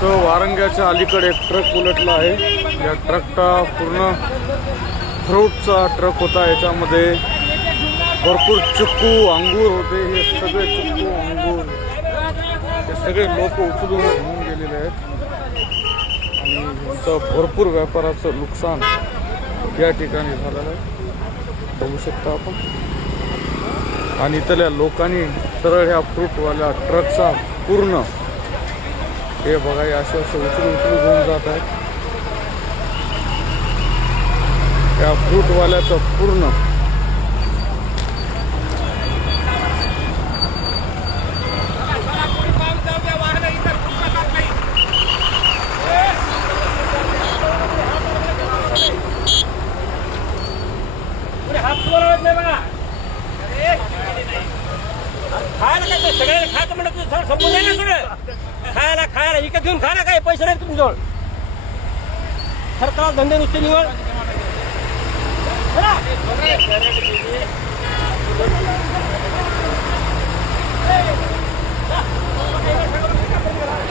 तो वारंग्याच्या अलीकडे एक ट्रक उलटला आहे. या ट्रकचा पूर्ण फ्रूटचा ट्रक होता. याच्यामध्ये भरपूर चिक्कू अंगूर होते. हे सगळे चिक्कू अंगूर हे सगळे लोक उचलून घेऊन गेलेले आहेत आणि यांचं भरपूर व्यापाराचं नुकसान या ठिकाणी झालेलं आहे, बघू शकता आपण. आणि इथल्या लोकांनी सरळ ह्या फ्रूटवाल्या ट्रकचा पूर्ण हे बघा असे उचलून घेऊन जात आहेत. या फ्रूटवाल्याचं पूर्ण खायला काय सगळ्यांना खायचं म्हणत संपून जाईल ना सगळं. खायला विकत घेऊन खा ना, काय पैसे नाही तुमच्याजवळ. सरकार धंदे नुसते निवड